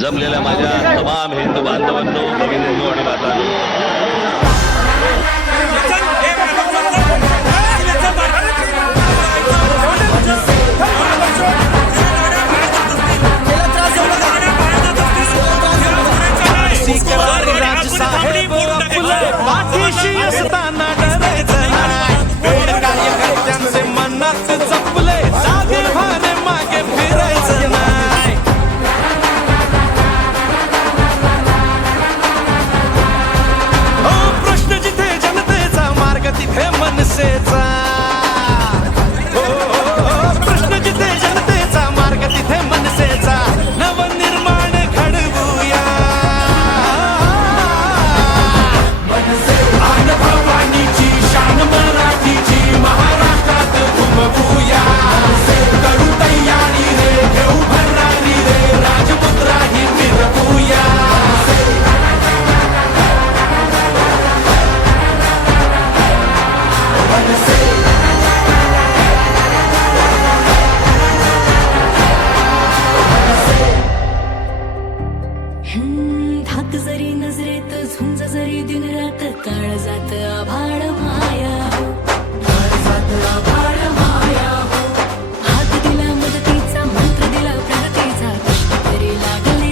जमलेल्या माझ्या तमाम हिंदू बांधवांनो, भगिनींनो आणि मातांनो, प्रश्न जिथे जनतेचा मार्ग तिथे मनसेचा नवनिर्माण घडवूया. आन भवानीची शान मराठीची महाराष्ट्रात उमवूया. करू तयारी रे, घेऊ भरारी रे, राजमुद्रा ही मिरवूया. धाक जरी नजरेत झुंज जरी दिन रात काळ जात आभाळ